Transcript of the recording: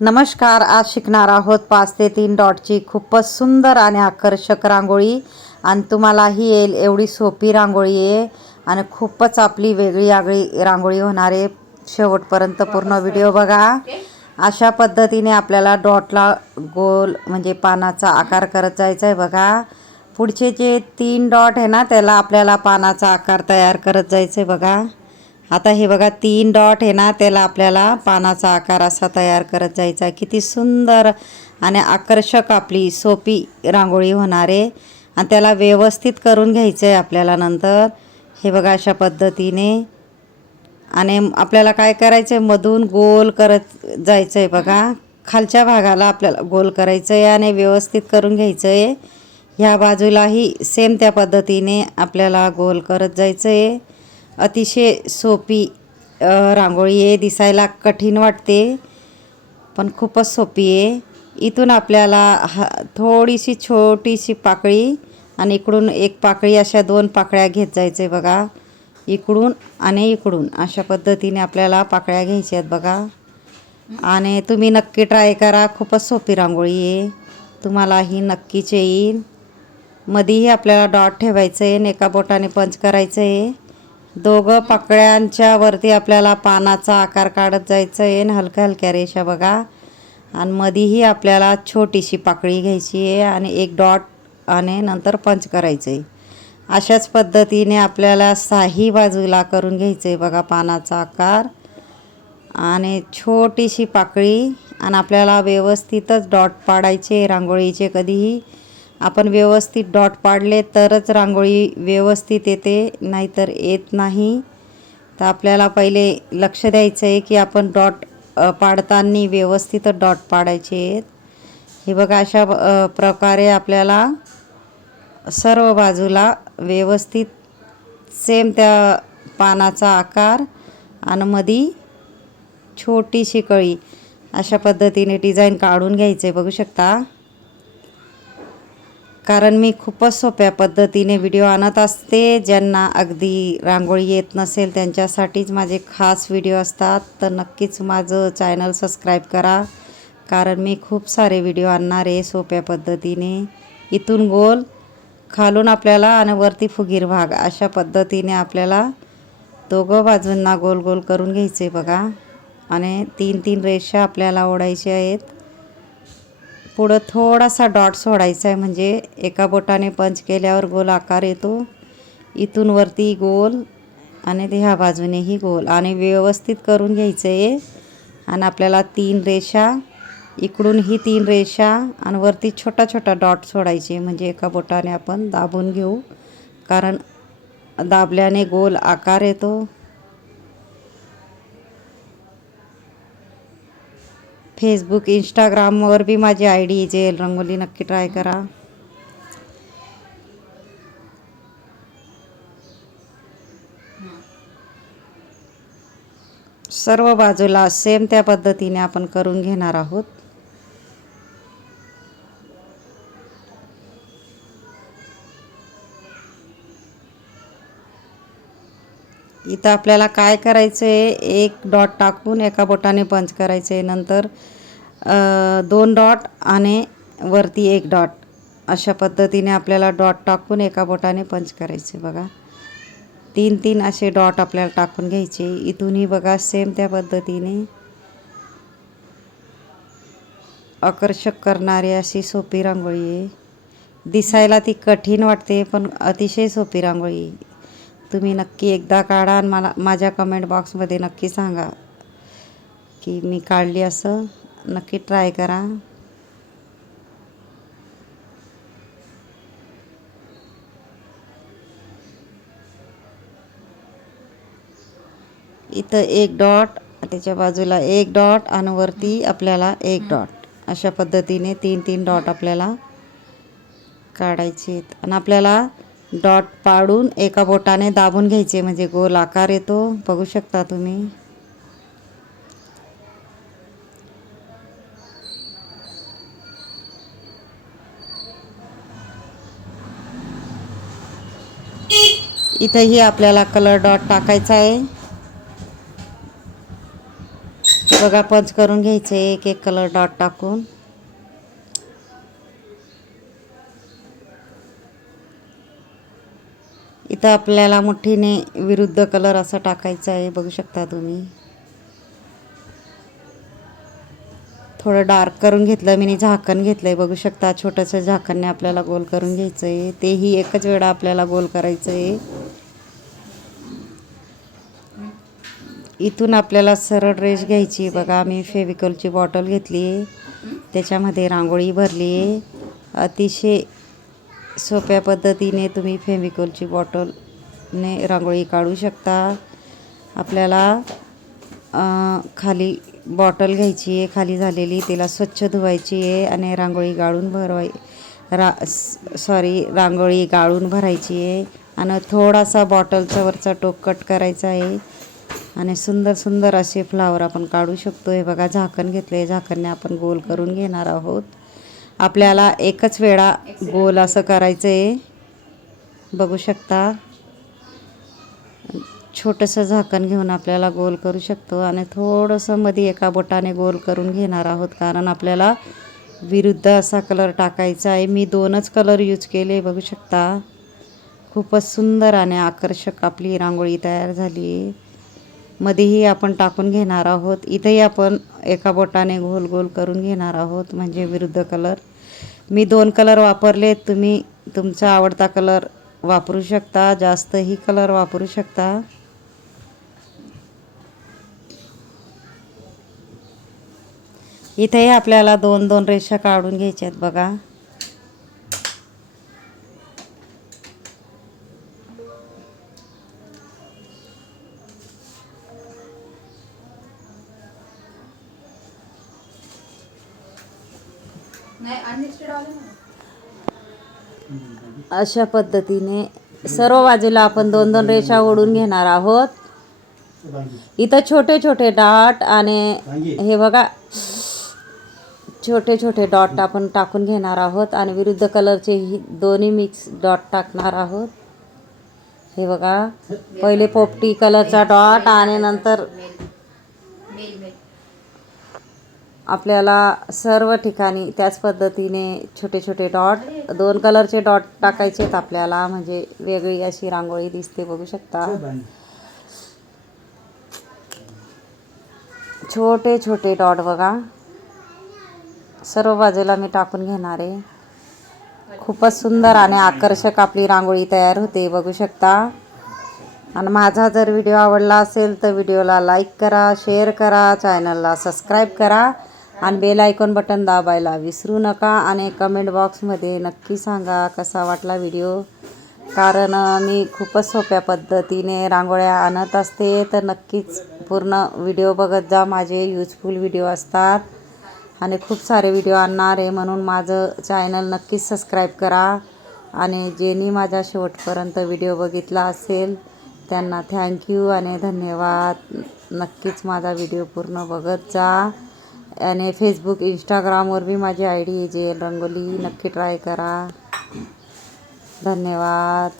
नमस्कार. आज शिकणार आहोत 5 ते 3 डॉटची खूपच सुंदर आणि आकर्षक रांगोळी. आणि तुम्हालाही येईल एवढी सोपी रांगोळी आहे आणि खूपच आपली वेगळी आगळी रांगोळी होणार आहे. शेवटपर्यंत पूर्ण व्हिडिओ बघा. अशा पद्धतीने आपल्याला डॉटला गोल म्हणजे पानाचा आकार करत जायचा आहे बघा. पुढचे जे 3 डॉट आहे ना त्याला आपल्याला पानाचा आकार तयार करत जायचं आहे बघा. आता हे बघा 3 डॉट आहे ना त्याला आपल्याला पानाचा आकार असा तयार करत जायचा. किती सुंदर आणि आकर्षक आपली सोपी रांगोळी होणार आहे. आणि त्याला व्यवस्थित करून घ्यायचं आहे आपल्याला नंतर. हे बघा अशा पद्धतीने. आणि आपल्याला काय करायचं आहे, मधून गोल करत जायचं आहे बघा. खालच्या भागाला आपल्याला गोल करायचं आहे आणि व्यवस्थित करून घ्यायचं आहे. ह्या बाजूलाही सेम त्या पद्धतीने आपल्याला गोल करत जायचं आहे. अतिशय सोपी रांगोळी आहे. दिसायला कठीण वाटते पण खूपच सोपी आहे. इथून आपल्याला थोडीशी छोटीशी पाकळी आणि इकडून एक पाकळी अशा 2 पाकळ्या घेत जायचं आहे बघा. इकडून आणि इकडून अशा पद्धतीने आपल्याला पाकळ्या घ्यायच्या आहेत बघा. आणि तुम्ही नक्की ट्राय करा. खूपच सोपी रांगोळी आहे. तुम्हालाही नक्कीच येईल. मधीही आपल्याला डॉट ठेवायचं आहे आणि एका बोटाने पंच करायचं आहे. दोघं पाकळ्यांच्या वरती आपल्याला पानाचा आकार काढत जायचं आहे आणि हलक्या हलक्या रेषा बघा. आणि मधीही आपल्याला छोटीशी पाकळी घ्यायची आहे आणि एक डॉट आणि नंतर पंच करायचं आहे. अशाच पद्धतीने आपल्याला 6ही बाजूला करून घ्यायचं आहे बघा पानाचा आकार. आणि छोटीशी पाकळी आणि आपल्याला व्यवस्थितच डॉट पाडायचे रांगोळीचे. कधीही आपण व्यवस्थित डॉट पाडले तरच रांगोळी व्यवस्थित येते, नाहीतर येत नाही. तर आपल्याला पहिले लक्ष द्यायचं आहे की आपण डॉट पाडताना व्यवस्थित डॉट पाडायचे आहेत. हे बघा अशा प्रकारे आपल्याला सर्व बाजूला व्यवस्थित सेम त्या पानाचा आकार आणि मधी छोटीशी कळी अशा पद्धतीने डिझाईन काढून घ्यायचे. बघू शकता. कारण मी खूपच सोप्या पद्धतीने व्हिडिओ आणत असते. ज्यांना अगदी रांगोळी येत नसेल त्यांच्यासाठीच माझे खास व्हिडिओ असतात. तर नक्कीच माझं चॅनल सबस्क्राईब करा, कारण मी खूप सारे व्हिडिओ आणणार आहे सोप्या पद्धतीने. इथून गोल, खालून आपल्याला आणि वरती फुगीर भाग अशा पद्धतीने आपल्याला दोघं बाजूंना गोल गोल करून घ्यायचे बघा. आणि 3-3 रेषा आपल्याला ओढायच्या आहेत. पुढं थोडासा डॉट सोडायचा आहे म्हणजे एका बोटाने पंच केल्यावर गोल आकार येतो. इथून वरती गोल आणि ह्या बाजूनेही गोल आणि व्यवस्थित करून घ्यायचं आहे. आणि आपल्याला 3 रेषा, इकडून ही 3 रेषा आणि वरती छोटा छोटा डॉट सोडायचे म्हणजे एका बोटाने आपण दाबून घेऊ, कारण दाबल्याने गोल आकार येतो. फेसबुक, इंस्टाग्रामवर बी माझी ID जेल रंगोली नक्की ट्राय करा. सर्व बाजूला सेम त्या पद्धतीने आपण करून घेणार आहोत. इथं आपल्याला काय करायचं आहे, एक डॉट टाकून एका बोटाने पंच करायचं आहे. नंतर 2 डॉट आणि वरती 1 डॉट अशा पद्धतीने आपल्याला डॉट टाकून एका बोटाने पंच करायचे बघा. 3-3 असे डॉट आपल्याला टाकून घ्यायचे. इथूनही बघा सेम त्या पद्धतीने आकर्षक करणारी अशी सोपी रांगोळी आहे. दिसायला ती कठीण वाटते पण अतिशय सोपी रांगोळी. तुम्ही नक्की एकदा काढा आणि मला माझ्या कमेंट बॉक्समध्ये नक्की सांगा की मी काढली. असं नक्की ट्राय करा. इथं 1 डॉट, त्याच्या बाजूला 1 डॉट आणि वरती आपल्याला 1 डॉट अशा पद्धतीने 3-3 डॉट आपल्याला काढायचे आहेत. आणि आपल्याला डॉट पाडून एका बोटाने दाबून घ्यायचे म्हणजे गोल आकार येतो. बघू शकता तुम्ही. इथंही आपल्याला कलर डॉट टाकायचा आहे. बघा पंच करून घ्यायचं आहे एक एक कलर डॉट टाकून. इथं आपल्याला मुठीने विरुद्ध कलर असा टाकायचा आहे, बघू शकता तुम्ही. थोडं डार्क करून घेतलं मी, झाकण घेतलं आहे, बघू शकता. छोटंसं झाकणने आपल्याला गोल करून घ्यायचं आहे, तेही एकच वेळा आपल्याला गोल करायचं आहे. इथून आपल्याला सरळ रेष घ्यायची. बघा मी फेविकॉलची बॉटल घेतली आहे, त्याच्यामध्ये रांगोळी भरली आहे. अतिशय सोप्या पद्धतीने तुम्ही फेविकॉलची बॉटलने रांगोळी काढू शकता. आपल्याला खाली बॉटल घ्यायची आहे, खाली झालेली, तिला स्वच्छ धुवायची आहे आणि रांगोळी गाळून रांगोळी गाळून भरायची आहे. आणि थोडासा बॉटलचा वरचा टोक कट करायचा आहे आणि सुंदर सुंदर असे फ्लावर आपण काढू शकतो. हे बघा झाकण घेतले, झाकणने आपण गोल करून घेणार आहोत. आपल्याला एकच वेळा गोल असं करायचं आहे, बघू शकता. छोटंसं झाकण घेऊन आपल्याला गोल करू शकतो आणि थोडंसं मध्ये एका बोटाने गोल करून घेणार आहोत, कारण आपल्याला विरुद्ध असा कलर टाकायचा आहे. मी 2च कलर यूज केले, बघू शकता. खूपच सुंदर आणि आकर्षक आपली रांगोळी तयार झाली आहे. मध्येही आपण टाकून घेणार आहोत. इथेही आपण एका बोटाने गोल गोल करून घेणार आहोत, म्हणजे विरुद्ध कलर. मी 2 कलर वापरले, तुम्ही तुमचा आवडता कलर वापरू शकता, जास्तही कलर वापरू शकता. इथेही आपल्याला 2-2 रेषा काढून घ्यायच्या आहेत बघा. अशा पद्धतीने सर्व बाजूला आपण 2-2 रेषा ओढून घेणार आहोत. इथं छोटे छोटे डॉट आणि हे बघा छोटे छोटे डॉट आपण टाकून घेणार आहोत आणि विरुद्ध कलरचे ही दोन्ही मिक्स डॉट टाकणार आहोत. हे बघा, पहिले पोपटी कलरचा डॉट आणि नंतर आपल्याला सर्व ठिकाणी त्याच पद्धतीने छोटे छोटे डॉट 2 कलरचे डॉट टाकायचे आहेत आपल्याला, म्हणजे वेगळी अशी रांगोळी दिसते, बघू शकता. छोटे छोटे डॉट बघा सर्व बाजूला मी टाकून घेणार आहे. खूपच सुंदर आणि आकर्षक आपली रांगोळी तयार होते, बघू शकता. आणि माझा जर व्हिडिओ आवडला असेल तर व्हिडिओला लाईक करा, शेअर करा, चॅनलला सबस्क्राईब करा आणि बेल आयकॉन बटन दाबायला विसरू नका. आणि कमेंट बॉक्समध्ये नक्की सांगा कसा वाटला व्हिडिओ, कारण मी खूपच सोप्या पद्धतीने रांगोळ्या आणत असते, तर नक्कीच पूर्ण व्हिडिओ बघत जा. माझे यूजफुल व्हिडिओ असतात आणि खूप सारे व्हिडिओ आणणार आहे, म्हणून माझं चॅनल नक्कीच सबस्क्राईब करा. आणि ज्यांनी माझ्या शेवटपर्यंत व्हिडिओ बघितला असेल त्यांना थँक्यू आणि धन्यवाद. नक्कीच माझा व्हिडिओ पूर्ण बघत जा. आणि फेसबुक इंस्टाग्रामवर बी माझी ID आहे JL रंगोली, नक्की ट्राय करा. धन्यवाद.